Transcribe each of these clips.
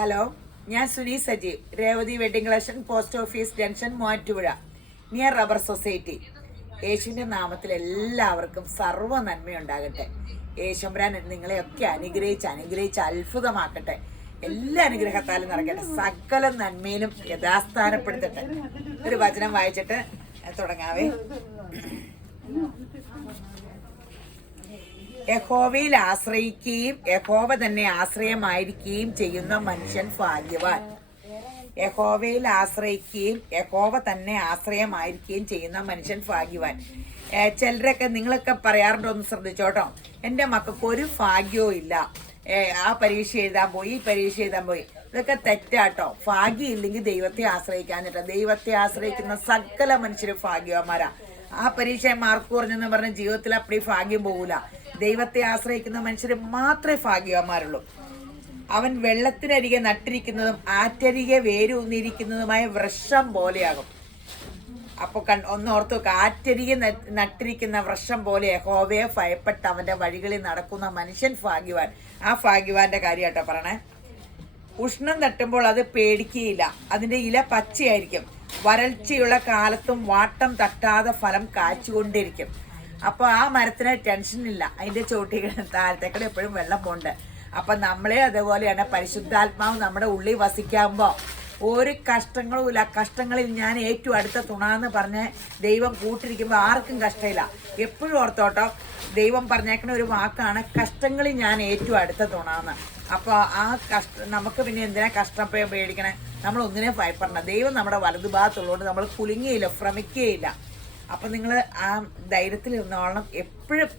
Hello, ഞാൻ Suni Sajeev, Revathi wedding collection, post office junction, Muvattupuzha, near rubber society. യേശുവിൻ്റെ നാമത്തിൽ എല്ലാവർക്കും സർവ്വ നന്മയുണ്ടാകട്ടെ. യേശുമ്പരാൻ നിങ്ങളെയൊക്കെ അനുഗ്രഹിച്ച് അത്ഭുതമാക്കട്ടെ. എല്ലാ അനുഗ്രഹത്താലും നിറയ്ക്കട്ടെ. സകല നന്മയിലും യഥാസ്ഥാനപ്പെടുത്തട്ടെ. ഒരു വചനം വായിച്ചിട്ട് തുടങ്ങാവേ. യഹോവയിൽ ആശ്രയിക്കുകയും യഹോവ തന്നെ ആശ്രയമായിരിക്കുകയും ചെയ്യുന്ന മനുഷ്യൻ ഭാഗ്യവാൻ. യഹോവയിൽ ആശ്രയിക്കുകയും യഹോവ തന്നെ ആശ്രയമായിരിക്കുകയും ചെയ്യുന്ന മനുഷ്യൻ ഭാഗ്യവാൻ. ചിലരൊക്കെ നിങ്ങളൊക്കെ പറയാറുണ്ടോ എന്ന് ശ്രദ്ധിച്ചോട്ടോ. എൻ്റെ മക്കൾക്ക് ഒരു ഭാഗ്യവും ഇല്ല, ആ പരീക്ഷ എഴുതാൻ പോയി, ഈ പരീക്ഷ എഴുതാൻ പോയി. ഇതൊക്കെ തെറ്റാട്ടോ. ഭാഗ്യം ഇല്ലെങ്കിൽ ദൈവത്തെ ആശ്രയിക്കാഞ്ഞിട്ടോ. ദൈവത്തെ ആശ്രയിക്കുന്ന സകല മനുഷ്യരും ഭാഗ്യവാന്മാരാ. ആ പരീക്ഷ മാർക്ക് കുറഞ്ഞെന്ന് പറഞ്ഞ ജീവിതത്തിൽ അപ്പടി ഭാഗ്യം പോകൂല. ദൈവത്തെ ആശ്രയിക്കുന്ന മനുഷ്യർ മാത്രമേ ഭാഗ്യവാന്മാരുള്ളൂ. അവൻ വെള്ളത്തിനരികെ നട്ടിരിക്കുന്നതും ആറ്റരികെ വേരൂന്നിരിക്കുന്നതുമായ വൃക്ഷം പോലെയാകും. അപ്പൊ ഒന്നോർത്തു, ആറ്റരികെ നട്ടിരിക്കുന്ന വൃക്ഷം പോലെ യഹോവയെ ഭയപ്പെട്ട് അവന്റെ വഴികളിൽ നടക്കുന്ന മനുഷ്യൻ ഭാഗ്യവാൻ. ആ ഭാഗ്യവാന്റെ കാര്യമാട്ടോ പറയണേ. ഉഷ്ണം തട്ടുമ്പോൾ അത് പേടിക്കുകയില്ല, അതിന്റെ ഇല പച്ചയായിരിക്കും. വരൾച്ചയുള്ള കാലത്തും വാട്ടം തട്ടാതെ ഫലം കായ്ച്ചുകൊണ്ടിരിക്കും. അപ്പൊ ആ മരത്തിന് ടെൻഷനില്ല, അതിന്റെ ചോട്ടികൾ താഴത്തേക്കൂടെ എപ്പോഴും വെള്ളം പോണ്ട്. അപ്പൊ നമ്മളെ അതേപോലെയാണ്. പരിശുദ്ധാത്മാവ് നമ്മുടെ ഉള്ളിൽ വസിക്കാകുമ്പോ ഒരു കഷ്ടങ്ങളും ഇല്ല. കഷ്ടങ്ങളിൽ ഞാൻ ഏറ്റവും അടുത്ത തുണാന്ന് പറഞ്ഞ് ദൈവം കൂട്ടിരിക്കുമ്പോൾ ആർക്കും കഷ്ടമില്ല. എപ്പോഴും ഓർത്തോട്ടോ, ദൈവം പറഞ്ഞേക്കുന്ന ഒരു വാക്കാണ്, കഷ്ടങ്ങളിൽ ഞാൻ ഏറ്റവും അടുത്ത തുണാന്ന്. അപ്പോൾ ആ നമുക്ക് പിന്നെ എന്തിനാ കഷ്ടം പേടിക്കണേ? നമ്മൾ ഒന്നിനെ ഭയപ്പെടണം. ദൈവം നമ്മുടെ വലതുഭാഗത്തുള്ളതുകൊണ്ട് നമ്മൾ കുലുങ്ങിയില്ല, ഭ്രമിക്കുകയില്ല. അപ്പം നിങ്ങൾ ആ ധൈര്യത്തിൽ ഇരുന്നോളണം. എപ്പോഴും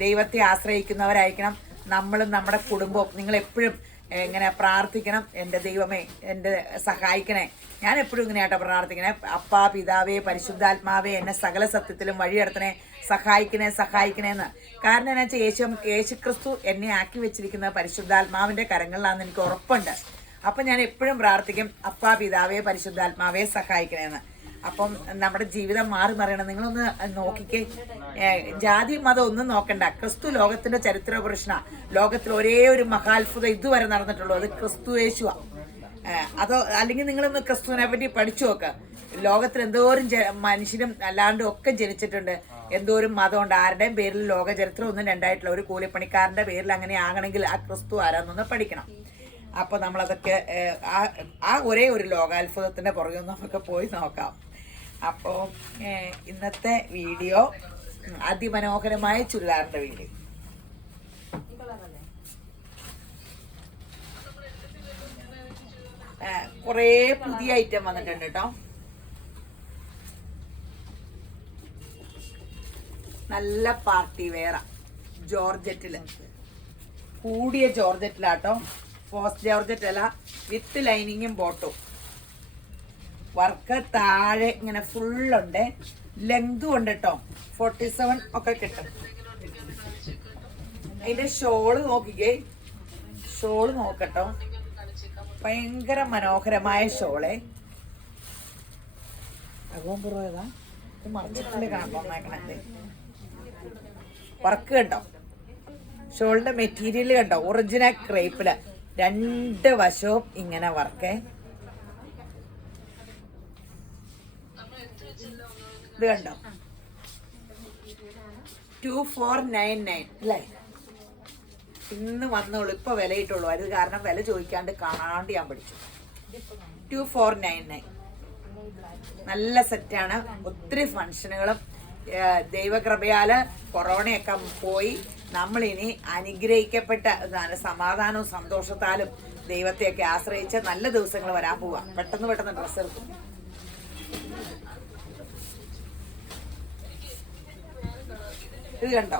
ദൈവത്തെ ആശ്രയിക്കുന്നവരായിരിക്കണം. നമ്മളും നമ്മുടെ കുടുംബവും. നിങ്ങളെപ്പോഴും ഇങ്ങനെ പ്രാർത്ഥിക്കണം, എൻ്റെ ദൈവമേ എന്നെ സഹായിക്കണേ. ഞാൻ എപ്പോഴും ഇങ്ങനെയാട്ടോ പ്രാർത്ഥിക്കണേ. അപ്പാ, പിതാവേ, പരിശുദ്ധാത്മാവേ, എന്നെ സകല സത്യത്തിലും വഴിയെടുത്തണേ, സഹായിക്കണേന്ന്. കാരണം എന്നാ വെച്ചാൽ യേശുക്രിസ്തു എന്നെ ആക്കി വെച്ചിരിക്കുന്ന പരിശുദ്ധാത്മാവിൻ്റെ കരങ്ങളിലാണെന്ന് എനിക്ക് ഉറപ്പുണ്ട്. അപ്പം ഞാൻ എപ്പോഴും പ്രാർത്ഥിക്കും, അപ്പാ, പിതാവേ, പരിശുദ്ധാത്മാവേ, സഹായിക്കണേന്ന്. അപ്പം നമ്മുടെ ജീവിതം മാറി മറിയണം. നിങ്ങളൊന്ന് നോക്കിക്കേ. ജാതി മതം ഒന്നും നോക്കണ്ട. ക്രിസ്തു ലോകത്തിന്റെ ചരിത്ര പുരുഷനാ. ലോകത്തിൽ ഒരേ ഒരു മഹാത്ഭുതം ഇതുവരെ നടന്നിട്ടുള്ളൂ, അത് ക്രിസ്തു യേശുവാ. അതോ അല്ലെങ്കിൽ നിങ്ങളൊന്ന് ക്രിസ്തുവിനെ പറ്റി പഠിച്ചു നോക്ക്. ലോകത്തിൽ എന്തോരം മനുഷ്യരും അല്ലാണ്ടും ഒക്കെ ജനിച്ചിട്ടുണ്ട്. എന്തോരം മതമുണ്ട്. ആരുടെയും പേരിൽ ലോക ചരിത്രം ഒന്നും രണ്ടായിട്ടില്ല. ഒരു കൂലിപ്പണിക്കാരന്റെ പേരിൽ അങ്ങനെ ആകണമെങ്കിൽ ആ ക്രിസ്തു ആരാന്നൊന്ന് പഠിക്കണം. അപ്പോൾ നമ്മളതൊക്കെ ആ ഒരേ ഒരു ലോകാത്ഭുതത്തിന്റെ പുറകെ നമുക്ക് പോയി നോക്കാം. അപ്പോൾ ഇന്നത്തെ വീഡിയോ അതിമനോഹരമായ ചുരിദാറിന്റെ വീഡിയോ. കുറേ പുതിയ ഐറ്റം വന്നിട്ടുണ്ട് കേട്ടോ. നല്ല പാർട്ടി വെയറാ. ജോർജറ്റില്, കൂടിയ ജോർജറ്റിലാട്ടോ. പോസ്റ്റ് ജോർജറ്റ് അല്ല, വിത്ത് ലൈനിങ്ങും ബോട്ടും. വർക്ക് താഴെ ഇങ്ങനെ ഫുള്ളുണ്ട്. ലെങ്തും ഉണ്ട് കേട്ടോ. 47 ഒക്കെ കിട്ടും. അതിന്റെ ഷോള് നോക്കിക്കേ. ഷോള് നോക്കട്ടോ, ഭയങ്കര മനോഹരമായ ഷോളെ. അകോമ്പുറേതാ ഇത് മറിച്ചിട്ടില്ലേ കാണാൻ. വർക്ക് കണ്ടോ? ഷോളിന്റെ മെറ്റീരിയൽ കണ്ടോ? ഒറിജിനൽ ക്രേപ്പില് രണ്ട് വശവും ഇങ്ങനെ വർക്ക്. ഇത് കണ്ടോ? 2499 അല്ലേ? ഇന്ന് വന്നോളൂ, ഇപ്പൊ വിലയിട്ടുള്ളൂ. അത് കാരണം വില ചോദിക്കാണ്ട് കാണാണ്ട് ഞാൻ പഠിച്ചു. 2499 നല്ല സെറ്റാണ്. ഒത്തിരി ഫങ്ഷനുകളും. ദൈവകൃപയാല് കൊറോണയൊക്കെ പോയി നമ്മളിനി അനുഗ്രഹിക്കപ്പെട്ട സമാധാനവും സന്തോഷത്താലും ദൈവത്തെയൊക്കെ ആശ്രയിച്ച് നല്ല ദിവസങ്ങൾ വരാൻ പോവാ. പെട്ടെന്ന് ഡ്രസ്സ് എടുക്കും. ഇത് കണ്ടോ?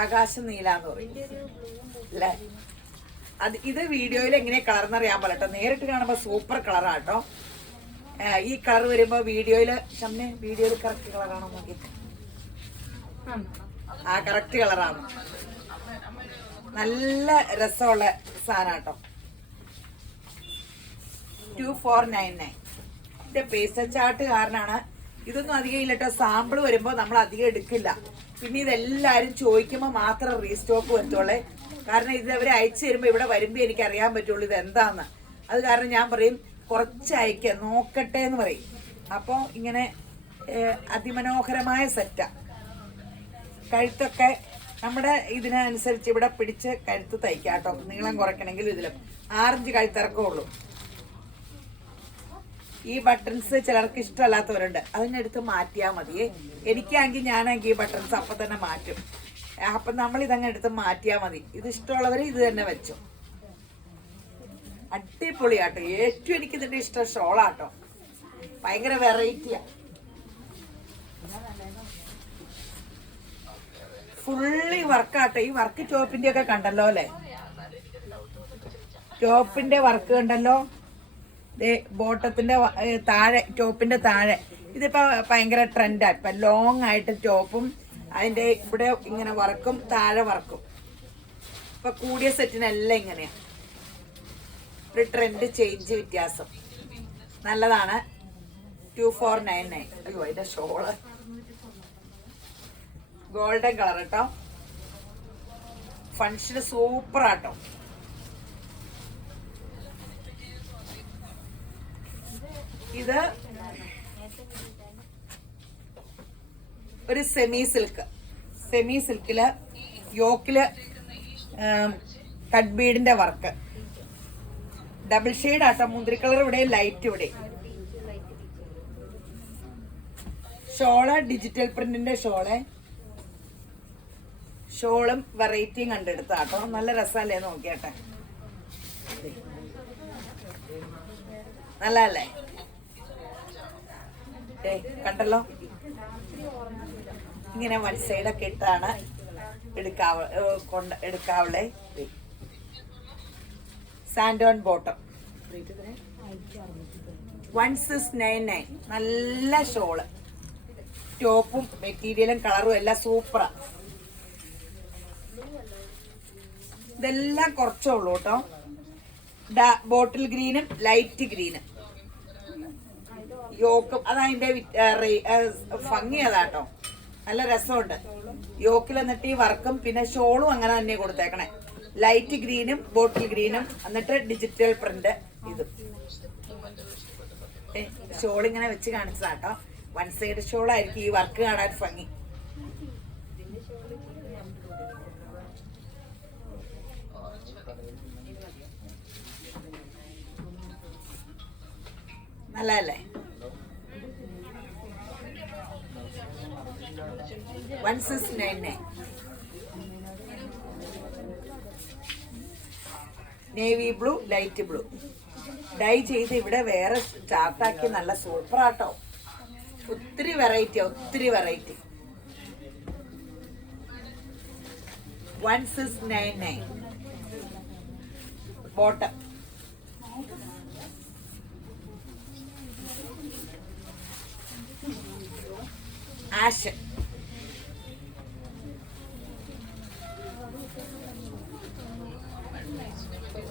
ആകാശം നീലാന്ന് പറയും അല്ലേ? ഇത് വീഡിയോയിൽ എങ്ങനെ കളർന്നറിയാൻ പറ്റട്ടോ. നേരിട്ട് കാണുമ്പോ സൂപ്പർ കളറാട്ടോ. ഈ കളർ വരുമ്പോ വീഡിയോയില് കറക്റ്റ് കളറാണോ നോക്കി. ആ കറക്റ്റ് കളറാണ്. നല്ല രസമുള്ള സാധനം കേട്ടോ. 2499. ഇതിന്റെ പേസ് ചാർട്ട് കാരണമാണ്. ഇതൊന്നും അധികം ഇല്ല കേട്ടോ. സാമ്പിൾ വരുമ്പോൾ നമ്മൾ അധികം എടുക്കില്ല. പിന്നെ ഇതെല്ലാവരും ചോദിക്കുമ്പോൾ മാത്രം റീസ്റ്റോക്ക് വരത്തുള്ളേ. കാരണം ഇത് അവർ അയച്ചു തരുമ്പോൾ ഇവിടെ വരുമ്പോൾ എനിക്ക് അറിയാൻ പറ്റുള്ളൂ ഇത് എന്താന്ന്. അത് കാരണം ഞാൻ പറയും കുറച്ച് അയക്കുക നോക്കട്ടെ എന്ന് പറയും. അപ്പോൾ ഇങ്ങനെ അതിമനോഹരമായ സെറ്റാ. കഴുത്തൊക്കെ നമ്മുടെ ഇതിനനുസരിച്ച് ഇവിടെ പിടിച്ച് കഴുത്ത് തയ്ക്കാം കേട്ടോ. നീളം കുറയ്ക്കണമെങ്കിൽ ഇതിലും 6 ഇഞ്ച് കഴുത്തിറക്കമുള്ളൂ. ഈ ബട്ടൺസ് ചിലർക്ക് ഇഷ്ടമല്ലാത്തവരുണ്ട്, അതിനെടുത്ത് മാറ്റിയാൽ മതിയേ. എനിക്കാണെങ്കിൽ ഞാനാണെങ്കിൽ ഈ ബട്ടൺസ് അപ്പം തന്നെ മാറ്റും. അപ്പം നമ്മൾ ഇതങ്ങ് എടുത്ത് മാറ്റിയാൽ മതി. ഇത് ഇഷ്ടമുള്ളവർ ഇത് തന്നെ വെച്ചു. അടിപൊളിയാട്ടോ. ഏറ്റവും എനിക്ക് ഇതിന്റെ ഇഷ്ടം ഷോളാട്ടോ. ഭയങ്കര വെറൈറ്റിയാ. ഫുള്ളി വർക്കാട്ടോ. ഈ വർക്ക് ടോപ്പിന്റെ ഒക്കെ കണ്ടല്ലോ അല്ലേ? ടോപ്പിന്റെ വർക്ക് കണ്ടല്ലോ. ബോട്ടത്തിന്റെ താഴെ, ടോപ്പിന്റെ താഴെ ഇതിപ്പോ ഭയങ്കര ട്രെൻഡാ. ഇപ്പൊ ലോങ് ആയിട്ട് ടോപ്പും അതിന്റെ ഇവിടെ ഇങ്ങനെ വർക്കും താഴെ വർക്കും. ഇപ്പൊ കൂടിയ സെറ്റിനെല്ലാം ഇങ്ങനെയാ. ഒരു ട്രെൻഡ് ചേഞ്ച് വ്യത്യാസം നല്ലതാണ്. 2499. അയ്യോ അതിന്റെ ഷോള് ഗോൾഡൻ കളർ കേട്ടോ. ഫങ്ഷന് സൂപ്പർ ആട്ടോ. ഇത് ഒരു സെമി സിൽക്കില് യോക്കില് കട്ട് ബീഡിന്റെ വർക്ക്. ഡബിൾ ഷെയ്ഡ് ആട്ടോ. മുന്തിരി കളർ ഇവിടെ, ലൈറ്റ് ഇവിടെ. ഷോള് ഡിജിറ്റൽ പ്രിന്റിന്റെ ഷോളും വെറൈറ്റിയും കണ്ടെടുത്താട്ടോ. നല്ല രസമല്ലേ നോക്കിയാട്ടെ. നല്ലല്ലേ? കണ്ടല്ലോ. ഇങ്ങനെ വൺ സൈഡൊക്കെ ഇട്ടാണ് എടുക്കാവുള്ളേ. സാൻഡോൺ ബോട്ടം 1699. നല്ല ഷോള്. ടോപ്പും മെറ്റീരിയലും കളറും എല്ലാം സൂപ്പറാ. ഇതെല്ലാം കുറച്ചേ ഉള്ളൂ കേട്ടോ. ബോട്ടിൽ ഗ്രീനും ലൈറ്റ് ഗ്രീനും യോക്കും. അതതിന്റെ ഭംഗി അതാട്ടോ. നല്ല രസമുണ്ട്. യോക്കിൽ എന്നിട്ട് ഈ വർക്കും പിന്നെ ഷോളും അങ്ങനെ തന്നെ കൊടുത്തേക്കണേ. ലൈറ്റ് ഗ്രീനും ബോട്ടിൽ ഗ്രീനും എന്നിട്ട് ഡിജിറ്റൽ പ്രിന്റ് ഇതും. ഷോൾ ഇങ്ങനെ വെച്ച് കാണിച്ചതാട്ടോ. വൺ സൈഡ് ഷോളായിരിക്കും ഈ വർക്ക് കാണാൻ ഭംഗി. നല്ലല്ലേ? 1699. Navy blue, light blue dye ചെയ്ത് ഇവിടെ വേറെ ചാർട്ടാക്കി. നല്ല സൂപ്പറാട്ടോ. ഒത്തിരി variety. 1699 bottom. Ash,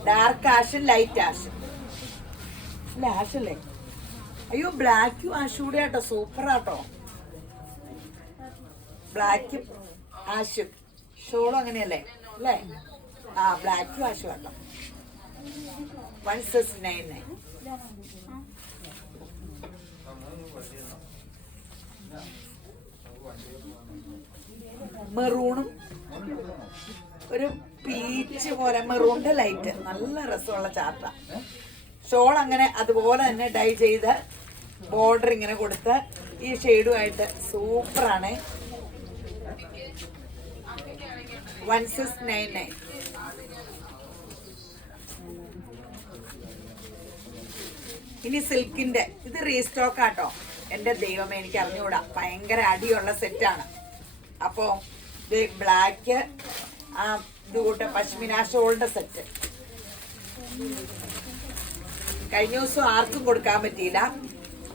dark ash, light ash. അല്ല ആഷ് അല്ലേ? അയ്യോ ബ്ലാക്കും ആഷും കൂടെ ആട്ടോ. സൂപ്പർ ആട്ടോ. ബ്ലാക്കും ആഷും ഷോളും അങ്ങനെയല്ലേ അല്ലേ? ആ ബ്ലാക്കും ആഷും ആട്ടോ. 1699. മെറൂണും ഒരു പീച്ച് പോലെ, മെറൂണിന്റെ ലൈറ്റ്. നല്ല രസമുള്ള ചാർട്ട. ഷോൾ അങ്ങനെ അതുപോലെ തന്നെ ഡൈ ചെയ്ത് ബോർഡർ ഇങ്ങനെ കൊടുത്ത് ഈ ഷെയ്ഡുമായിട്ട് സൂപ്പറാണ്. 1699. ഇനി സിൽക്കിന്റെ ഇത് റീസ്റ്റോക്ക് ആട്ടോ. എന്റെ ദൈവമേ എനിക്ക് അറിഞ്ഞുകൂടാ. ഭയങ്കര അടിയുള്ള സെറ്റാണ്. അപ്പോ ഇത് ബ്ലാക്ക് ഇതുകൂട്ട് പശ്മിന ഷോളിന്റെ സെറ്റ്. കഴിഞ്ഞ ദിവസം ആർക്കും കൊടുക്കാൻ പറ്റിയില്ല.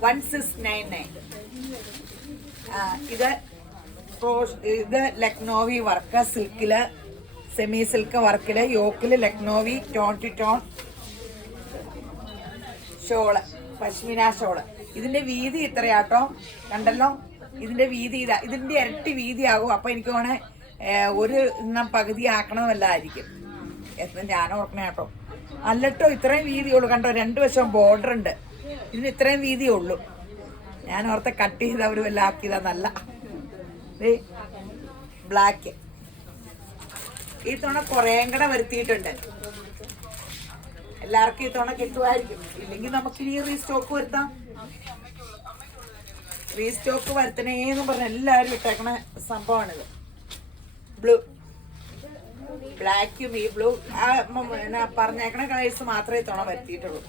1699. ഇത് ലക്നോവി വർക്ക് സിൽക്കില്, സെമി സിൽക്ക് വർക്കില്, യോക്കില് Lucknowi tone two tone shawl, pashmina shawl. ഇതിന്റെ വീതി ഇത്രയാട്ടോ. കണ്ടല്ലോ? ഇതിന്റെ വീതി ഇതാ. ഇതിന്റെ ഇരട്ടി വീതിയാകും. അപ്പൊ എനിക്ക് വേണേ ഒരു പകുതി ആക്കണമെന്നല്ലായിരിക്കും. എന്ന് ഞാൻ ഓർക്കണേ കേട്ടോ. അല്ലട്ടോ, ഇത്രയും വീതിയുള്ളൂ കണ്ടോ, 2 വശം ബോർഡർ ഉണ്ട്. ഇതിന് ഇത്രയും വീതിയേ ഉള്ളൂ. ഞാൻ ഓർത്തെ കട്ട് ചെയ്ത് അവർ വല്ല ആക്കിയതാന്നല്ല. ബ്ലാക്ക് ഈ തവണ കുറേയും കൂടെ വരുത്തിയിട്ടുണ്ട്. എല്ലാവർക്കും ഈ തവണ കിട്ടുമായിരിക്കും. ഇല്ലെങ്കിൽ നമുക്കിനി റീസ്റ്റോക്ക് വരുത്താം. റീസ്റ്റോക്ക് വരുത്തണേന്ന് പറഞ്ഞ എല്ലാവരും ഇട്ടേക്കണ സംഭവമാണിത്. ബ്ലൂ, ബ്ലാക്കും ഈ ബ്ലൂ പറഞ്ഞേക്കണ കളേഴ്സ് മാത്രമേ തവണ വരുത്തിയിട്ടുള്ളൂ.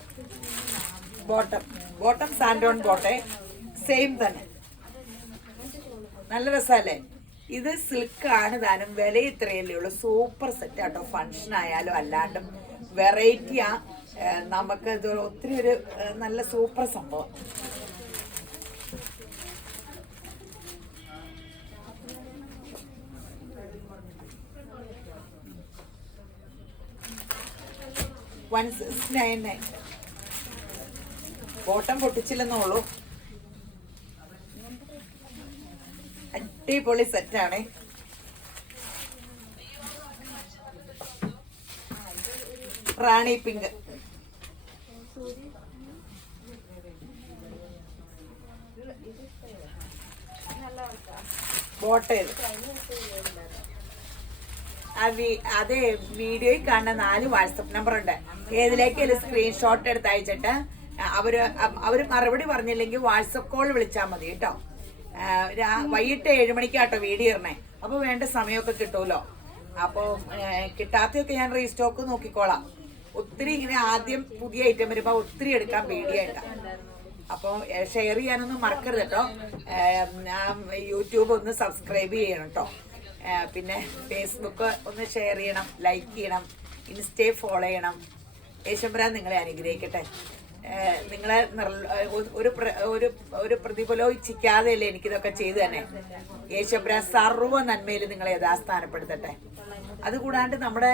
ബോട്ടം സാൻഡോൺ ബോട്ടെ സെയിം തന്നെ. നല്ല രസമല്ലേ? ഇത് സിൽക്ക് ആണ് താനും. വില ഇത്രയല്ലേ ഉള്ളൂ. സൂപ്പർ സെറ്റ് ആട്ടോ. ഫങ്ഷൻ ആയാലും അല്ലാണ്ടും വെറൈറ്റിയാ. നമുക്ക് ഇത് ഒത്തിരി ഒരു നല്ല സൂപ്പർ സംഭവം. $1,699. ബോട്ടം പൊട്ടിച്ചില്ലെന്നുള്ളൂ. അടിപൊളി സെറ്റാണ്. റാണി പിങ്ക്, ബോട്ടേത്. അതെ, വീഡിയോയിൽ കാണുന്ന 4 വാട്സപ്പ് നമ്പർ ഉണ്ട്. ഏതിലേക്കും സ്ക്രീൻഷോട്ട് എടുത്ത് അയച്ചിട്ട് അവര് മറുപടി പറഞ്ഞില്ലെങ്കിൽ വാട്സപ്പ് കോൾ വിളിച്ചാൽ മതി കേട്ടോ. വൈകിട്ട് 7 മണിക്കാട്ടോ വീഡിയോ ഇറണേ. അപ്പൊ വേണ്ട സമയമൊക്കെ കിട്ടുമല്ലോ. അപ്പോൾ കിട്ടാത്തതൊക്കെ ഞാൻ റീസ്റ്റോക്ക് നോക്കിക്കോളാം. ഒത്തിരി ഇങ്ങനെ ആദ്യം പുതിയ ഐറ്റം വരുമ്പോ ഒത്തിരി എടുക്കാൻ പേടിയായിട്ടാ. അപ്പോൾ ഷെയർ ചെയ്യാനൊന്നും മറക്കരുത് കേട്ടോ. യൂട്യൂബ് ഒന്ന് സബ്സ്ക്രൈബ് ചെയ്യണം കേട്ടോ. പിന്നെ ഫേസ്ബുക്ക് ഒന്ന് ഷെയർ ചെയ്യണം, ലൈക്ക് ചെയ്യണം, ഇൻസ്റ്റയെ ഫോളോ ചെയ്യണം. യേശുമ്പരാൻ നിങ്ങളെ അനുഗ്രഹിക്കട്ടെ. നിങ്ങളെ ഒരു പ്രതിഫലവും ഇച്ഛിക്കാതെയല്ലേ എനിക്കിതൊക്കെ ചെയ്തു തന്നെ. യേശുമ്പരാൻ സർവ്വ നന്മയിൽ നിങ്ങളെ യഥാസ്ഥാനപ്പെടുത്തട്ടെ. അതുകൂടാണ്ട് നമ്മുടെ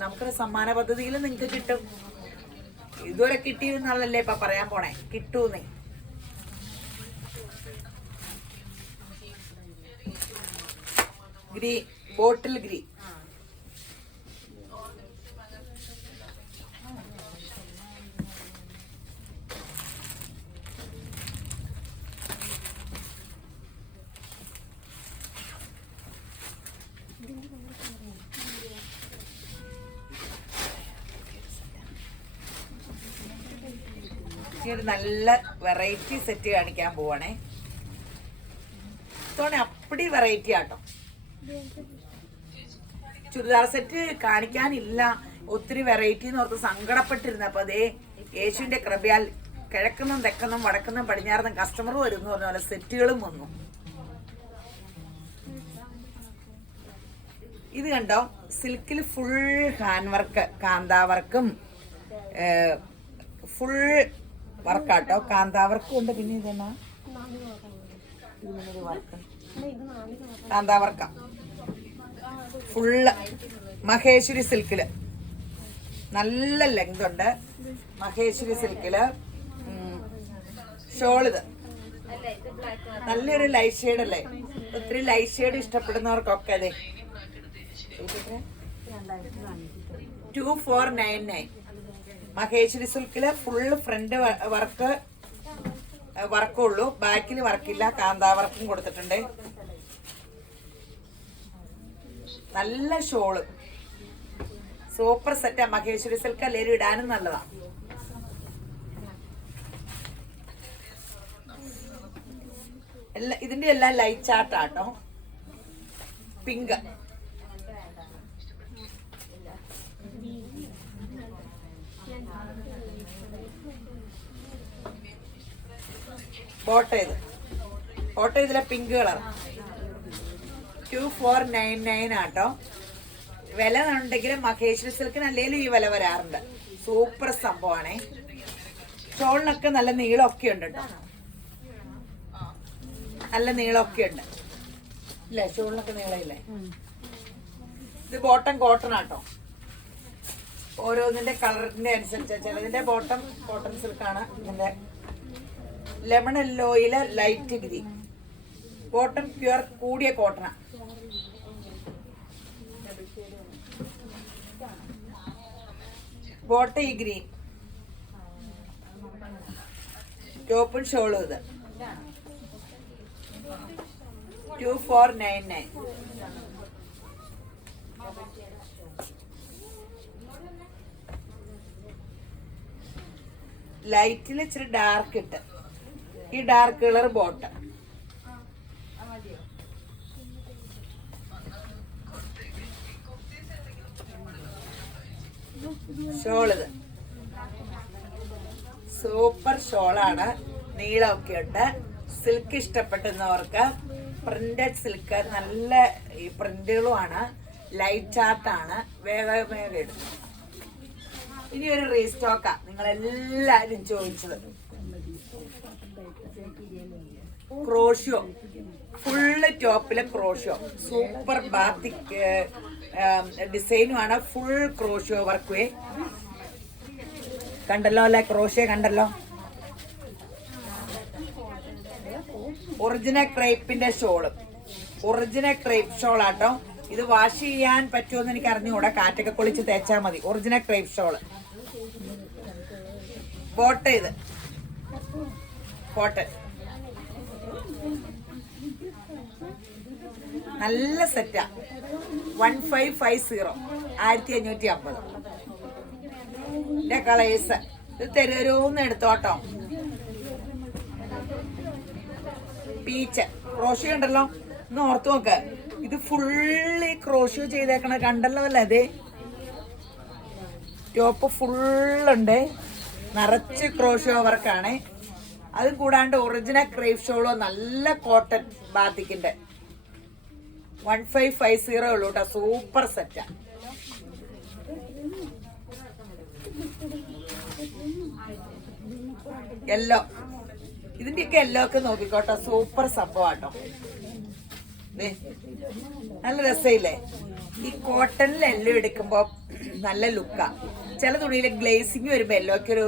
നമുക്കൊരു സമ്മാന പദ്ധതിയിൽ നിങ്ങൾക്ക് കിട്ടും. ഇതുവരെ കിട്ടിയിരുന്നാളല്ലേ ഇപ്പൊ പറയാൻ പോണേ, കിട്ടൂന്നേ. Green, bottle green. ഒരു നല്ല വെറൈറ്റി സെറ്റ് കാണിക്കാൻ പോവാണേ. അപ്പടി വെറൈറ്റി ആട്ടോ. ചുരിദാർ സെറ്റ് കാണിക്കാനില്ല, ഒത്തിരി വെറൈറ്റി എന്ന് ഓർത്ത് സങ്കടപ്പെട്ടിരുന്നപ്പോ അതേ യേശുവിന്റെ കൃപയാൽ കിഴക്കുന്നും തെക്കുന്നും വടക്കുന്നും പടിഞ്ഞാറുന്നും കസ്റ്റമർ വരും എന്ന് പറഞ്ഞ പോലെ സെറ്റുകളും വന്നു. ഇത് കണ്ടോ, സിൽക്കിൽ ഫുൾ ഹാൻഡ് വർക്ക്, കാന്താ വർക്കും ഫുൾ വർക്കാട്ടോ. കാന്താ വർക്കും ഉണ്ട്. പിന്നെ ഇതെന്നാ വർക്ക്, കാന്താ വർക്ക ഫുള്ള്. മഹേശ്വരി സിൽക്കില് നല്ല ലെങ്ത് ഉണ്ട്. മഹേശ്വരി സിൽക്കില് ഷോളിത് നല്ലൊരു ലൈറ്റ് ഷെയ്ഡ് അല്ലേ. ഒത്തിരി ലൈറ്റ് ഷെയ്ഡ് ഇഷ്ടപ്പെടുന്നവർക്കൊക്കെ അതെ 2499. മഹേശ്വരി സിൽക്കില് ഫുള്ള് ഫ്രണ്ട് വർക്കുള്ളൂ, ബാക്കിൽ വർക്കില്ല. കാന്താ വർക്കും കൊടുത്തിട്ടുണ്ട്. നല്ല ഷോള്, സൂപ്പർ സെറ്റാ. മഹേശ്വരി സിൽക്ക് എല്ലാവരും ഇടാനും നല്ലതാ. ഇതിന്റെ എല്ലാം ലൈറ്റ് ചാർട്ടാട്ടോ. പിങ്ക്, ഫോട്ടോ ഇതിലെ പിങ്ക് കളർ 2499 ആട്ടോ. വില ഉണ്ടെങ്കിലും മഹേശ്വരി സിൽക്കിന് അല്ലെങ്കിലും ഈ വില വരാറുണ്ട്. സൂപ്പർ സംഭവമാണേ. ഷോളിനൊക്കെ നല്ല നീളമൊക്കെ ഉണ്ട് കേട്ടോ. നല്ല നീളമൊക്കെ ഉണ്ട് ഇല്ലേ? ഷോളിനൊക്കെ നീളമില്ലേ? ഇത് ബോട്ടം കോട്ടൺ ആട്ടോ. ഓരോന്നിന്റെ കളറിന്റെ അനുസരിച്ച് ചിലതിന്റെ ബോട്ടം കോട്ടൺ സിൽക്കാണ്. ഇതിന്റെ ലെമൺ യെല്ലോയില് ലൈറ്റ് ഗ്രീൻ. ബോട്ടം പ്യുവർ കൂടിയ കോട്ടണ. ബോട്ട ഈ ഗ്രീൻ, ടോപ്പും ഷോളും ഇത് 2499. ലൈറ്റിൽ ഇച്ചിരി ഡാർക്ക് ഇട്ട്, ഈ ഡാർക്ക് കളർ ബോട്ട. ഷോളിത് സൂപ്പർ ഷോളാണ്, നീളമൊക്കെ ഉണ്ട്. സിൽക്ക് ഇഷ്ടപ്പെട്ടുന്നവർക്ക് പ്രിന്റഡ് സിൽക്ക്, നല്ല ഈ പ്രിന്റുകളുമാണ്, ലൈറ്റ് ചാർട്ടാണ്, വേഗം വേഗം എടുക്കും. ഇനി ഒരു റീസ്റ്റോക്കാ നിങ്ങളെല്ലാരും ചോദിച്ചത്, ക്രോഷ്യോ, ഫുള്ള് ടോപ്പിലെ ക്രോഷ്യോ, സൂപ്പർ ബാത്തിക് ഡിസൈനുമാണ്, ഫുൾ ക്രോഷ്യോ വർക്ക്. കണ്ടല്ലോ അല്ലെ, ക്രോഷ്യോ കണ്ടല്ലോ. ഒറിജിനൽ ക്രേപ്പിന്റെ ഷോള്, ഒറിജിനൽ ക്രേപ്പ് ഷോൾ ആട്ടോ. ഇത് വാഷ് ചെയ്യാൻ പറ്റുമെന്ന് എനിക്ക് അറിഞ്ഞുകൂടാ, കാറ്റൊക്കെ കൊളിച്ച് തേച്ചാൽ മതി. ഒറിജിനൽ ക്രേപ്പ് ഷോള്, ബോട്ട, ഇത് കോട്ടൺ, നല്ല സെറ്റാ. 1550, 1550. കളേഴ്സ് ഇത് തരൂന്ന് എടുത്തോട്ടോ. പീച്ച് ക്രോഷ്യോ ഉണ്ടല്ലോ, ഒന്ന് ഓർത്ത് നോക്ക്. ഇത് ഫുള്ളി ക്രോഷ്യോ ചെയ്തേക്കണ കണ്ടല്ലോ അല്ലേ. അതെ, ടോപ്പ് ഫുള്ളുണ്ട്, നിറച്ച് ക്രോഷ്യോ വർക്കാണ്. അതും കൂടാണ്ട് ഒറിജിനൽ ക്രേപ്പ് ഷോളോ, നല്ല കോട്ടൺ ബാത്തിക്കിന്റെ 1550 ഉള്ളൂ കേട്ടോ. സൂപ്പർ സെറ്റാ. യെല്ലോ, ഇതിന്റെയൊക്കെ യെല്ലോ ഒക്കെ നോക്കിക്കോട്ടോ, സൂപ്പർ സംഭവമാട്ടോ. നല്ല രസമില്ലേ? ഈ കോട്ടണിൽ യെല്ലോ എടുക്കുമ്പോ നല്ല ലുക്കാ. ചില തുണിയിൽ ഗ്ലേസിങ് വരുമ്പോ യെല്ലോക്ക് ഒരു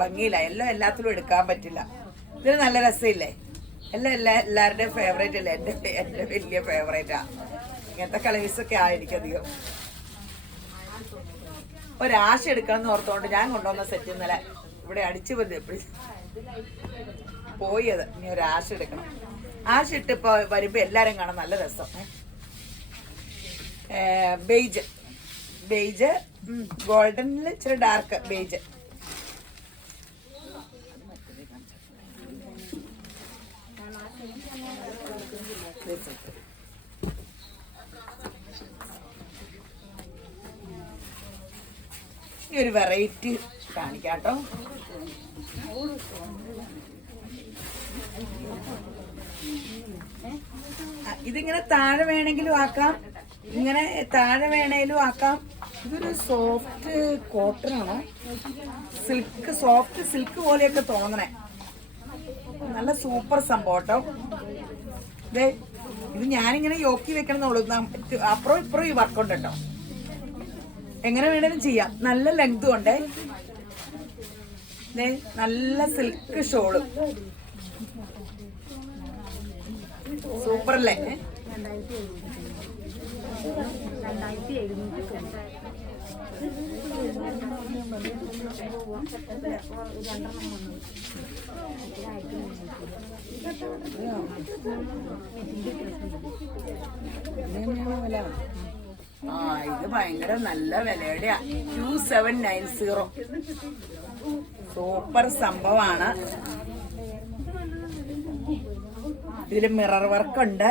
ഭംഗിയില്ല. യെല്ലോ എല്ലാത്തിലും എടുക്കാൻ പറ്റില്ല. ഇതിന് നല്ല രസമില്ലേ? എല്ലാവരുടെയും ഫേവറേറ്റ് അല്ലേ? എന്റെ വലിയ ഫേവറേറ്റാ. ഇങ്ങനത്തെ കളേഴ്സൊക്കെ ആയിരിക്കും അധികം. ഒരാശ എടുക്കണം എന്ന് ഓർത്തോണ്ട് ഞാൻ കൊണ്ടുവന്ന സെറ്റ് ഇന്നലെ ഇവിടെ അടിച്ചു പോയത്. ഇനി ഒരാശ എടുക്കണം. ആശ ഇട്ടിപ്പോ വരുമ്പോ എല്ലാരും കാണാൻ നല്ല രസം. ബേജ്, ബേജ് ഗോൾഡനിൽ ഇച്ചിരി ഡാർക്ക് ബേജ്. ഈ ഒരു വെറൈറ്റി കാണിക്കാട്ടോ. ഇതിങ്ങനെ താഴെ വേണമെങ്കിലും ആക്കാം, ഇങ്ങനെ താഴെ വേണേലും ആക്കാം. ഇതൊരു സോഫ്റ്റ് കോട്ടൺ ആണ്, സിൽക്ക്, സോഫ്റ്റ് സിൽക്ക് പോലെയൊക്കെ തോന്നണേ. നല്ല സൂപ്പർ സംഭവം കേട്ടോ. ഇത് ഞാനിങ്ങനെ യോക്കി വെക്കണമെന്നുള്ളൂ. അപ്പുറം ഇപ്പുറം ഈ വർക്കുണ്ട് കേട്ടോ. എങ്ങനെ വേണേലും ചെയ്യാം. നല്ല ലെങ്തും ഉണ്ട്. നല്ല സിൽക്ക് ഷോള്, സൂപ്പർ അല്ലേ? ഇത് ഭയങ്കര നല്ല വിലയുടെയാ. 2790. സൂപ്പർ സംഭവമാണ്. ഇതില് മിറർ വർക്ക് ഉണ്ട്.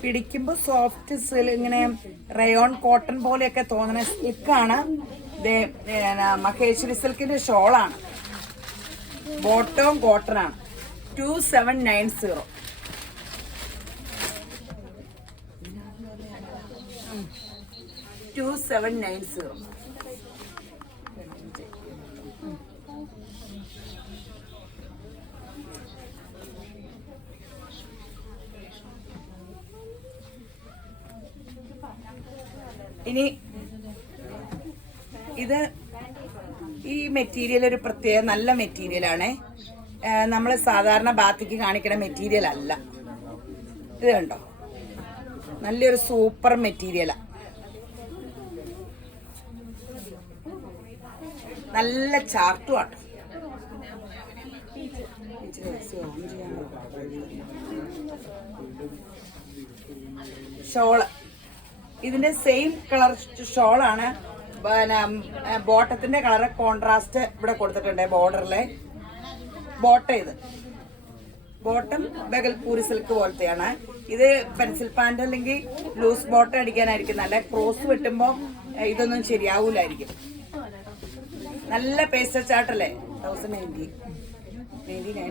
പിടിക്കുമ്പോ സോഫ്റ്റ് ഇങ്ങനെ റയോൺ കോട്ടൺ പോലെയൊക്കെ തോന്നണ സിൽക്കാണ്. മഹേശ്വരി സിൽക്കിന്റെ ഷോളാണ്. ബോട്ടവും കോട്ടൺ ആണ്. 2790. ഇനി ഇത് ഈ മെറ്റീരിയൽ ഒരു പ്രത്യേക നല്ല മെറ്റീരിയലാണ്. നമ്മൾ സാധാരണ ബാത്തിക്ക് കാണിക്കുന്ന മെറ്റീരിയൽ അല്ല. ഇത് കണ്ടോ, നല്ലൊരു സൂപ്പർ മെറ്റീരിയലാണ്. നല്ല ചാർട്ടും ആട്ടോ. ഷോള് ഇതിന്റെ സെയിം കളർ ഷോളാണ്. പിന്നെ ബോട്ടത്തിന്റെ കളറ് കോൺട്രാസ്റ്റ് ഇവിടെ കൊടുത്തിട്ടുണ്ട്. ബോർഡറിലെ ഇത് ബോട്ടം ബഗൽപൂരി സിൽക്ക് പോലത്തെയാണ്. ഇത് പെൻസിൽ പാന്റ് അല്ലെങ്കിൽ ലൂസ് ബോട്ടം അടിക്കാനായിരിക്കും നല്ല. ക്രോസ് വെട്ടുമ്പോൾ ഇതൊന്നും ശരിയാവൂലായിരിക്കും. നല്ല പേസ്റ്റൽ ചാർട്ടല്ലേ. 1090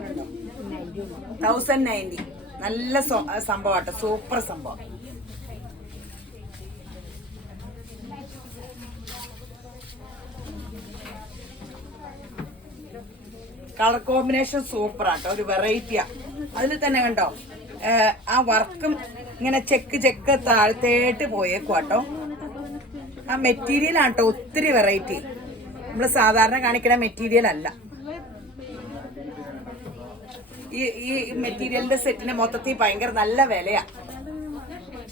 ഉണ്ടോ? 1090 നല്ല സംഭവമാട്ടോ. സൂപ്പർ സംഭവം. കളർ കോമ്പിനേഷൻ സൂപ്പർ ആട്ടോ. ഒരു വെറൈറ്റിയാ. അതിൽ തന്നെ കണ്ടോ ആ വർക്കും ഇങ്ങനെ ചെക്ക് താഴ്ത്തേട്ട് പോയേക്കുവാട്ടോ. ആ മെറ്റീരിയൽ ആട്ടോ ഒത്തിരി വെറൈറ്റി. നമ്മൾ സാധാരണ കാണിക്കുന്ന മെറ്റീരിയൽ അല്ല. ഈ മെറ്റീരിയലിന്റെ സെറ്റിന് മൊത്തത്തിൽ ഭയങ്കര നല്ല വിലയാ.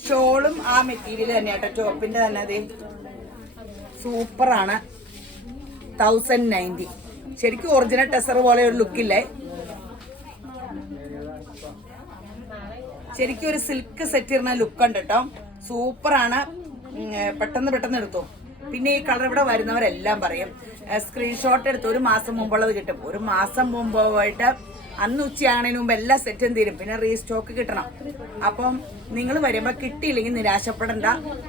ഷോളും ആ മെറ്റീരിയൽ തന്നെയാട്ടോ. ടോപ്പിന്റെ തന്നെ അതെ സൂപ്പറാണ്. 1090. ശരിക്കും ഒറിജിനൽ ടെസർ പോലെ ഒരു ലുക്കില്ലേ. ശരിക്കും ഒരു സിൽക്ക് സെറ്റ് ഇടുന്ന ലുക്ക് ഉണ്ട് കേട്ടോ. സൂപ്പറാണ്. പെട്ടെന്ന് എടുത്തു. പിന്നെ ഈ കളർ ഇവിടെ വരുന്നവരെല്ലാം പറയും സ്ക്രീൻഷോട്ട് എടുത്ത് 1 മാസം മുമ്പുള്ളത് കിട്ടും. 1 മാസം മുമ്പായിട്ട് അന്ന് ഉച്ചയാകുന്നതിന് മുമ്പ് എല്ലാ സെറ്റും തീരും. പിന്നെ റീസ്റ്റോക്ക് കിട്ടണം. അപ്പം നിങ്ങൾ വരുമ്പോൾ കിട്ടിയില്ലെങ്കിൽ നിരാശപ്പെടണ്ട.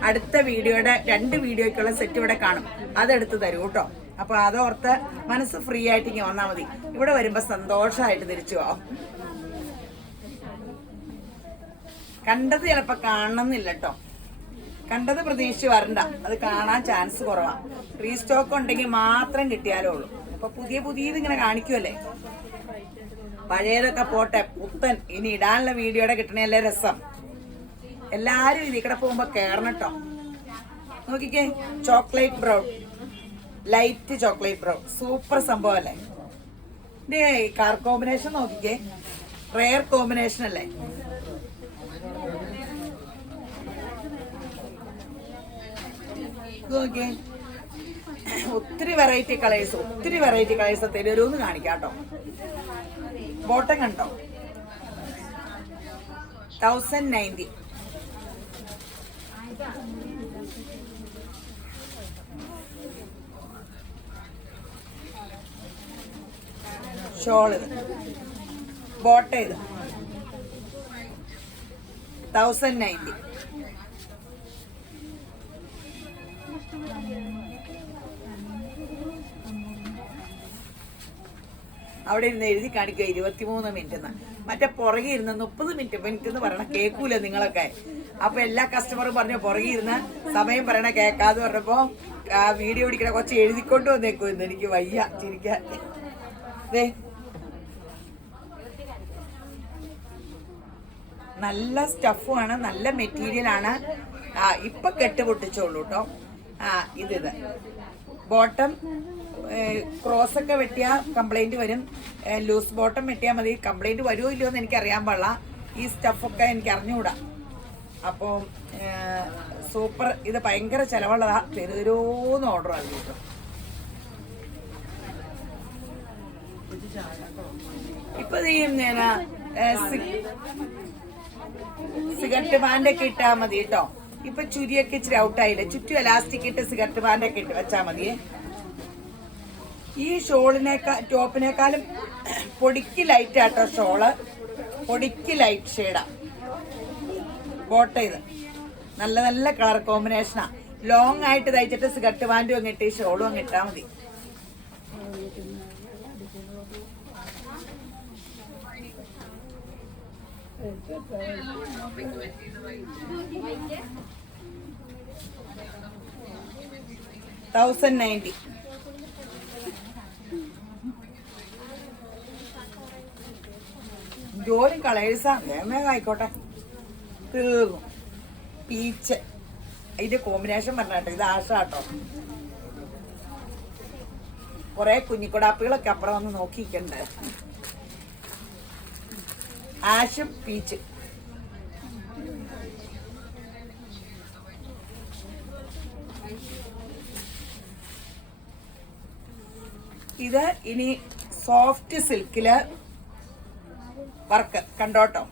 അടുത്ത വീഡിയോയുടെ 2 വീഡിയോയ്ക്കുള്ള സെറ്റ് ഇവിടെ കാണും. അതെടുത്ത് തരൂ കേട്ടോ. അപ്പൊ അതോർത്ത് മനസ്സ് ഫ്രീ ആയിട്ട് ഇങ്ങനെ വന്നാൽ മതി. ഇവിടെ വരുമ്പോ സന്തോഷമായിട്ട് തിരിച്ചു പോവാം. കണ്ടത് ചിലപ്പോ കാണണമെന്നില്ല കേട്ടോ. കണ്ടത് പ്രതീക്ഷിച്ച് വരണ്ട. അത് കാണാൻ ചാൻസ് കുറവാണ്. റീസ്റ്റോക്ക് ഉണ്ടെങ്കിൽ മാത്രം കിട്ടിയാലേ ഉള്ളൂ. അപ്പൊ പുതിയത് ഇങ്ങനെ കാണിക്കുമല്ലേ. പഴയതൊക്കെ പോട്ടെ, പുത്തൻ ഇനി ഇടാനുള്ള വീഡിയോയുടെ കിട്ടണല്ലേ രസം. എല്ലാരും ഇതിക്കടെ പോകുമ്പോ കേറണം കേട്ടോ. നോക്കിക്കേ, chocolate brown, light chocolate brown. Super സംഭവം അല്ലേ. ഇതിന്റെ കളർ കോമ്പിനേഷൻ നോക്കിക്കേ, റെയർ കോമ്പിനേഷൻ അല്ലേ. നോക്കിയേ, ഒത്തിരി വെറൈറ്റി കളേഴ്സ് തരുമെന്ന് കാണിക്കാം കേട്ടോ. ബോട്ടം കണ്ടോ, 1090. ഷോൾ ഇത്, ബോട്ടം ഇത് 1090. അവിടെ ഇരുന്ന് എഴുതി കാണിക്കുക 23 മിനിറ്റ് എന്ന്. മറ്റേ പുറകെ ഇരുന്ന് 30 മിനിറ്റ് എന്ന് പറയണ കേൾക്കൂല നിങ്ങളൊക്കെ. അപ്പൊ എല്ലാ കസ്റ്റമറും പറഞ്ഞ പുറകെ ഇരുന്ന് സമയം പറയണ കേൾക്കാന്ന് പറഞ്ഞപ്പോ ആ വീഡിയോ പിടിക്കണ കൊച്ചു എഴുതിക്കൊണ്ട് വന്നേക്കുമെന്ന്. എനിക്ക് വയ്യ ചിരിക്കാൻ. നല്ല സ്റ്റഫുമാണ്, നല്ല മെറ്റീരിയൽ ആണ്. ഇപ്പൊ കെട്ട് പൊട്ടിച്ചോളൂ കേട്ടോ. ഇത് ബോട്ടം ക്രോസ് ഒക്കെ വെട്ടിയാൽ കംപ്ലൈന്റ് വരും. ലൂസ് ബോട്ടം വെട്ടിയാൽ മതി. കംപ്ലൈന്റ് വരുമോ ഇല്ലയോ എന്ന് എനിക്ക് അറിയാൻ പാടില്ല. ഈ സ്റ്റഫൊക്കെ എനിക്ക് അറിഞ്ഞുകൂടാ. അപ്പോൾ സൂപ്പർ. ഇത് ഭയങ്കര ചിലവുള്ളതാ. തരുതരോന്ന് ഓർഡർ ആക്കി കേട്ടോ. ഇപ്പൊ സിഗരറ്റ് ബാൻഡൊക്കെ ഇട്ടാ മതി കേട്ടോ. ഇപ്പൊ ചുരിയൊക്കെ ഇച്ചിരി ഔട്ടായില്ലേ, ചുറ്റും എലാസ്റ്റിക് ഇട്ട് സിഗരറ്റ് ബാൻഡൊക്കെ ഇട്ട് വെച്ചാൽ മതിയേ. ഈ ടോപ്പിനേക്കാളും പൊടിക്ക് ലൈറ്റ് ആട്ടോ ഷോള്. പൊടിക്ക് ലൈറ്റ് ഷെയ്ഡാ. ബോട്ടം ഇത് നല്ല നല്ല കളർ കോമ്പിനേഷനാ. ലോങ് ആയിട്ട് തയ്ച്ചിട്ട് സിഗരറ്റ് ബാൻഡും അങ്ങിട്ട് ഷോളും അങ്ങിട്ടാ മതി. $1090. ജോലി കളേഴ്സാ. വേഗം ആയിക്കോട്ടെ, തീർന്നു. പീച്ച് അതിന്റെ കോമ്പിനേഷൻ പറഞ്ഞാട്ടോ. ഇത് ആഷാട്ടോ. കൊറേ കുഞ്ഞിക്കൊടാപ്പികളൊക്കെ അപ്പുറം വന്ന് നോക്കിക്കണ്ടേ. ആഷും പീച്ച്. ഇത് ഇനി സോഫ്റ്റ് സിൽക്കില് വർക്ക് കണ്ടോട്ടോ.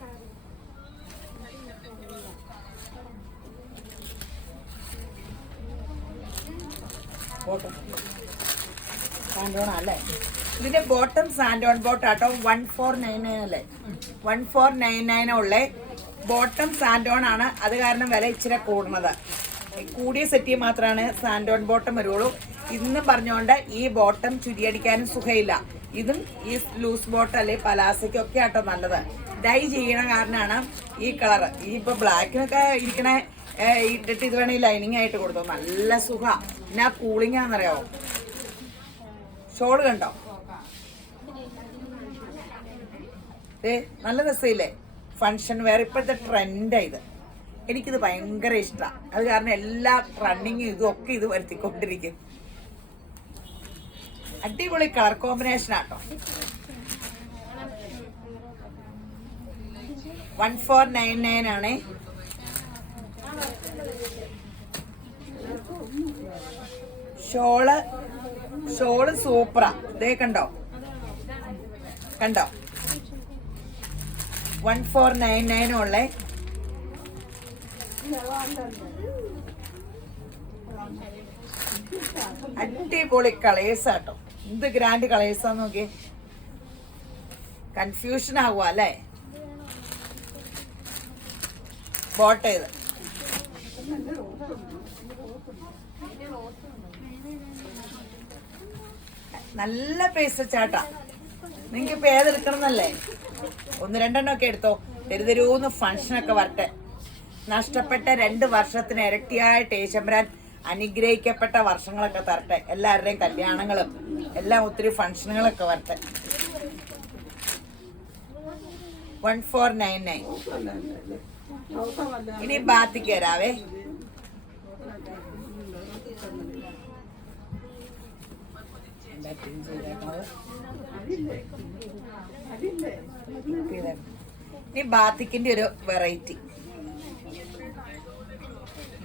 സാൻഡോൺ അല്ലേ ഇതിന്റെ ബോട്ടം സാൻഡോൺ ബോട്ടാട്ടോ. 1499 അല്ലേ, 1499 ഉള്ളേ. ബോട്ടം സാൻഡോൺ ആണ്, അത് കാരണം വില ഇച്ചിരി കൂടുന്നത്. കൂടിയ സെറ്റി മാത്രമാണ് സാൻഡോൺ ബോട്ടം വരുള്ളൂ. ഇന്നും പറഞ്ഞുകൊണ്ട് ഈ ബോട്ടം ചുരിയടിക്കാനും സുഖമില്ല. ഇതും ഈ ലൂസ് ബോട്ടം അല്ലെ പലാസയ്ക്കൊക്കെ ആട്ടോ നല്ലത്. ഡൈ ചെയ്യണ കാരണമാണ് ഈ കളറ്. ഈ ഇപ്പൊ ബ്ലാക്കിനൊക്കെ ഇരിക്കണ ഇട്ടിട്ട് ഇത് വേണമെങ്കിൽ ലൈനിങ് ആയിട്ട് കൊടുത്തു, നല്ല സുഖ. പിന്നെ ആ കൂളിംഗ് ആണെന്നറിയാവോ. ഷോള് കണ്ടോ, നല്ല രസമില്ലേ, ഫങ്ഷൻ വെയർ. ഇപ്പോഴത്തെ ട്രെൻഡാണ് ഇത്. എനിക്കിത് ഭയങ്കര ഇഷ്ടമാണ്. അത് കാരണം എല്ലാ റണ്ണിങ്ങും ഇതും ഒക്കെ ഇത് വരുത്തിക്കൊണ്ടിരിക്കും. അടിപൊളി കളർ കോമ്പിനേഷൻ ആട്ടോ. 1499 ആണേ. ഷോള് സൂപ്പറാ. ഇതേ കണ്ടോ 1499 ഉള്ളേ. അടിപൊളി കളേഴ്സ് ആട്ടോ. എന്ത് ഗ്രാൻഡ് കളേഴ്സാന്ന് നോക്കി. കൺഫ്യൂഷൻ ആവുക അല്ലേ. ബോട്ട് ചെയ്ത് നല്ല പൈസ ചാട്ടാ. നിങ്ങക്ക് ഇപ്പൊ ഏതെടുക്കണമെന്നല്ലേ? 1-2 ഒക്കെ എടുത്തോ. തെരുതെരൂന്ന് ഫംഗ്ഷനൊക്കെ വരട്ടെ. നഷ്ടപ്പെട്ട 2 വർഷത്തിന് ഇരട്ടിയായിട്ട് യേശുമ്പരാൻ അനുഗ്രഹിക്കപ്പെട്ട വർഷങ്ങളൊക്കെ തരട്ടെ. എല്ലാവരുടെയും കല്യാണങ്ങളും എല്ലാം ഒത്തിരി ഫംഗ്ഷനുകളൊക്കെ വരട്ടെ. 1499. ഇനി ബാത്തിക്ക് വരാവേ. ഇനി ബാത്തിക്കിന്റെ ഒരു വെറൈറ്റി.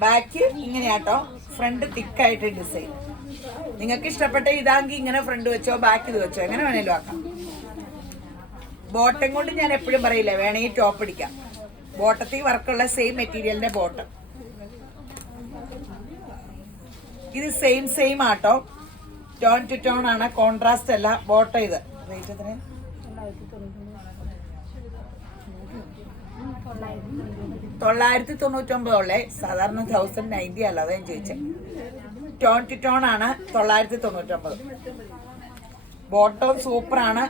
ബാക്ക് ഇങ്ങനെയാട്ടോ, ഫ്രണ്ട് തിക്കായിട്ട് ഡിസൈൻ. നിങ്ങൾക്ക് ഇഷ്ടപ്പെട്ട ഇതാങ്കിൽ ഇങ്ങനെ ഫ്രണ്ട് വെച്ചോ ബാക്ക് ഇത് വെച്ചോ, എങ്ങനെ വേണേലും ആക്കാം. ബോട്ടം കൊണ്ട് ഞാൻ എപ്പോഴും പറയില്ല, വേണമെങ്കിൽ ടോപ്പ് അടിക്കാം. ബോട്ടത്തിൽ വർക്കുള്ള സെയിം മെറ്റീരിയലിന്റെ ബോട്ടം. ഇത് സെയിം ആട്ടോ. ടോൺ ടു ടോൺ ആണ്, കോൺട്രാസ്റ്റ് അല്ല. ബോട്ടം ഇത് റേറ്റ് എത്ര? 999 ഉള്ളേ. സാധാരണ 1090 അല്ല, അതാ ഞാൻ ചോദിച്ചേ. ടോൺ ടു ടോൺ ആണ്, 999. ബോട്ടം സൂപ്പറാണ്.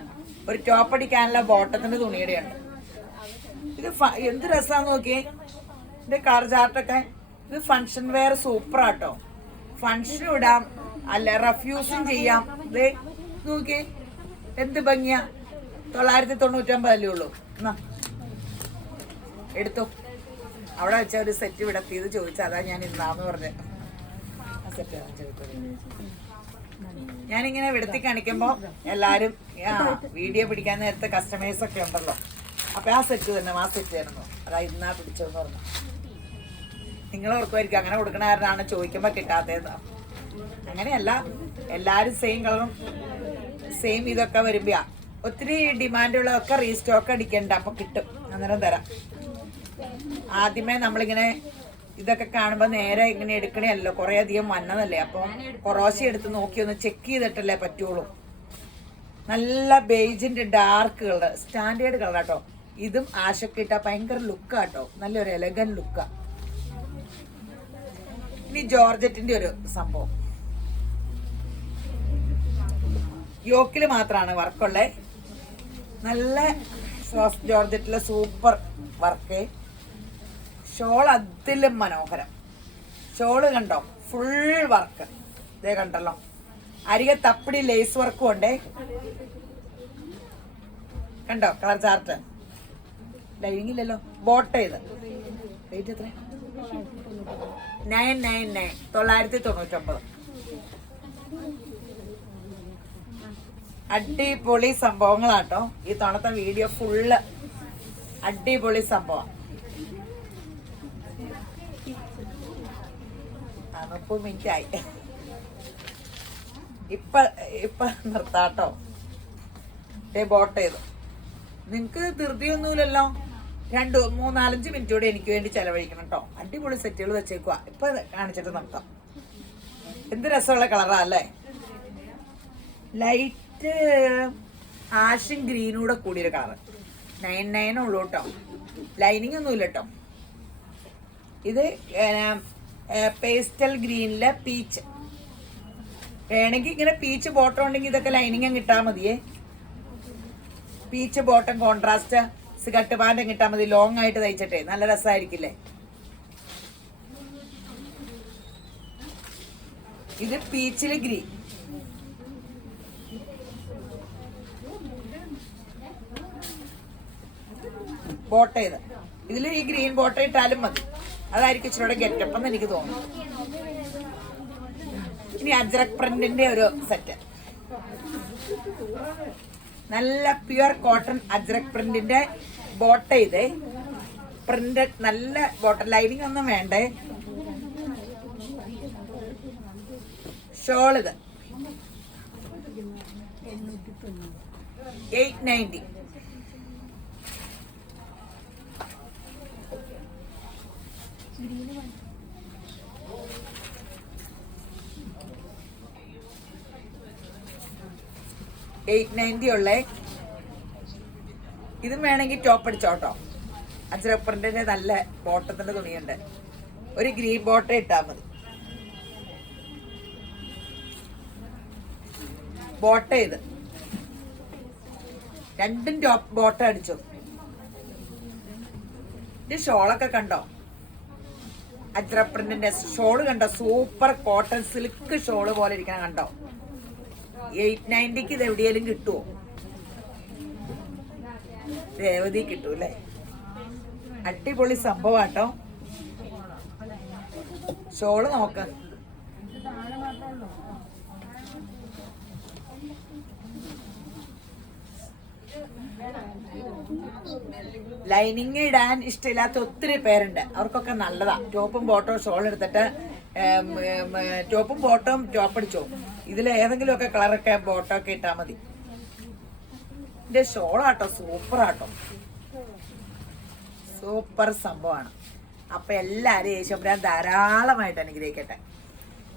ഒരു ടോപ്പ് അടിക്കാനുള്ള ബോട്ടത്തിന്റെ തുണിയുടെ ഉണ്ട്. ഇത് എന്ത് രസമാന്ന് നോക്കിയേ, ഇതിന്റെ കളർ ചാർട്ടൊക്കെ. ഇത് ഫങ്ഷൻ വെയർ സൂപ്പറാട്ടോ. ഫങ്ഷൻ ഇടാം, അല്ല റഫ്യൂസും ചെയ്യാം. ഇത് നോക്കിയേ എന്ത് ഭംഗിയാ. 999 അല്ലേ ഉള്ളൂ. എന്നാ എടുത്തോ. അവിടെ വെച്ച ഒരു സെറ്റ് വിടത്തിയത് ചോദിച്ചാൽ അതാ ഞാൻ ഇന്നാന്ന് പറഞ്ഞത്. ആ സെറ്റ് ഞാനിങ്ങനെ വിടത്തി കാണിക്കുമ്പോ എല്ലാരും വീഡിയോ പിടിക്കാൻ നേരത്തെ കസ്റ്റമേഴ്സ് ഒക്കെ ഉണ്ടല്ലോ. അപ്പൊ ആ സെറ്റ് തന്നെ ആയിരുന്നു. അതാ ഇന്നാ പിടിച്ചോന്ന് പറഞ്ഞു. നിങ്ങൾ ഓർക്കുമായിരിക്കും അങ്ങനെ കൊടുക്കണ കാരണമാണ് ചോദിക്കുമ്പോ കിട്ടാത്തത്. അങ്ങനെയല്ല, എല്ലാരും സെയിം കളറും സെയിം ഇതൊക്കെ വരുമ്പോ ഒത്തിരി ഡിമാൻഡുള്ളതൊക്കെ റീസ്റ്റോക്ക് അടിക്കണ്ട, അപ്പൊ കിട്ടും. അന്നേരം തരാം. ആദ്യമേ നമ്മളിങ്ങനെ ഇതൊക്കെ കാണുമ്പോൾ നേരെ ഇങ്ങനെ എടുക്കണല്ലോ, കുറേ അധികം വന്നതല്ലേ. അപ്പം കൊറോശി എടുത്ത് നോക്കി ഒന്ന് ചെക്ക് ചെയ്തിട്ടല്ലേ പറ്റുള്ളൂ. നല്ല ബേജിന്റെ ഡാർക്ക് കളർ, സ്റ്റാൻഡേർഡ് കളർ കേട്ടോ. ഇതും ആഷൊക്കെ ഇട്ടാ ഭയങ്കര ലുക്കാട്ടോ, നല്ലൊരു എലഗൻ ലുക്കാ. ഇനി ജോർജറ്റിന്റെ ഒരു സംഭവം. യോക്കില് മാത്രമാണ് വർക്കുള്ളേ. നല്ല സോഫ്റ്റ് ജോർജറ്റിലെ സൂപ്പർ വർക്ക്. ഷോൾ അതിലും മനോഹരം. ഷോള് കണ്ടോ, ഫുൾ വർക്ക്. ഇതേ കണ്ടല്ലോ, അരികെ തപ്പടി ലേസ് വർക്കും ഉണ്ടേ. കണ്ടോ കളർ ചാർട്ട്. ലൈനിങ്ങില്ലല്ലോ. ബോട്ട ഇത് റേറ്റ് എത്ര? 999, 999. അടിപൊളി സംഭവങ്ങളാട്ടോ. ഈ തവണത്തെ വീഡിയോ ഫുള്ള് അടിപൊളി സംഭവം. 30 മിനിറ്റ് ആയി. ഇപ്പൊ ഇപ്പൊ നിർത്താട്ടോ. ബോട്ട് ചെയ്തു. നിങ്ങക്ക് ധൃതിയൊന്നുമില്ലല്ലോ. 2-3-4-5 മിനിറ്റ് കൂടെ എനിക്ക് വേണ്ടി ചെലവഴിക്കണം കേട്ടോ. അടിപൊളി സെറ്റുകൾ വെച്ചേക്കുക. ഇപ്പൊ കാണിച്ചിട്ട് നിർത്താം. എന്ത് രസമുള്ള കളറാ അല്ലേ. Light ആഷും ഗ്രീനൂടെ കൂടിയൊരു colour. 99 ഉള്ളൂ കേട്ടോ. ലൈനിങ് ഒന്നുമില്ല കേട്ടോ. ഇത് പേസ്റ്റൽ ഗ്രീനിലെ പീച്ച്. വേണമെങ്കിൽ ഇങ്ങനെ പീച്ച് ബോട്ടം ഉണ്ടെങ്കിൽ ഇതൊക്കെ ലൈനിങ് കിട്ടാൻ മതിയേ. പീച്ച് ബോട്ടം കോൺട്രാസ്റ്റ് സിഗട്ട് പാൻറ്റും കിട്ടാൻ മതി. ലോങ് ആയിട്ട് തയ്ച്ചിട്ടേ നല്ല രസമായിരിക്കില്ലേ. ഇത് പീച്ചില് ഗ്രീൻ. ബോട്ട ഇത്. ഇതിൽ ഈ ഗ്രീൻ ബോട്ട ഇട്ടാലും മതി. അതായിരിക്കും ഇച്ചിരി ഗെറ്റപ്പ് എന്ന് എനിക്ക് തോന്നുന്നു. ഇനി അജ്രക് പ്രിന്റിന്റെ ഒരു സെറ്റ്. നല്ല പ്യുവർ കോട്ടൺ അജ്രക് പ്രിന്റിന്റെ ബോട്ട ഇത്. പ്രിന്റഡ് നല്ല ബോട്ടം. ലൈനിങ് ഒന്നും വേണ്ടേ. ഷോൾ ഇത് 890. ഉള്ളേ. ഇതും വേണമെങ്കിൽ ടോപ്പ് അടിച്ചോട്ടോ. അജ്രക് പ്രിന്റിന്റെ നല്ല ബോട്ടത്തിന്റെ തുണിയുണ്ട്. ഒരു ഗ്രീൻ ബോട്ട ഇട്ടാ മതി. ബോട്ട ഇത്. രണ്ടും ടോപ്പ് ബോട്ട അടിച്ചു. ഇത് ഷോളൊക്കെ കണ്ടോ. അജ്രക് പ്രിന്റിന്റെ ഷോള് കണ്ടോ. സൂപ്പർ കോട്ടൺ സിൽക്ക് ഷോള് പോലെ ഇരിക്കണം കണ്ടോ. 890 ഇത് എവിടെയെങ്കിലും കിട്ടുമോ. രേവതി കിട്ടൂല്ലേ. അടിപൊളി സംഭവാട്ടോ. ഷോള് നോക്ക്. ലൈനിങ് ഇടാൻ ഇഷ്ടമില്ലാത്ത ഒത്തിരി പേരുണ്ട്. അവർക്കൊക്കെ നല്ലതാ. ടോപ്പും ബോട്ടവും ഷോൾ എടുത്തിട്ട് ടോപ്പും ബോട്ടവും ടോപ്പ് അടിച്ചോ. ഇതിൽ ഏതെങ്കിലും ഒക്കെ കളറൊക്കെ ബോട്ടോ ഒക്കെ ഇട്ടാ മതി. ഇതിന്റെ ഷോളാട്ടോ സൂപ്പറാട്ടോ. സൂപ്പർ സംഭവമാണ്. അപ്പൊ എല്ലാരും യേശുബ്രാൻ ധാരാളമായിട്ട് അനുഗ്രഹിക്കട്ടെ.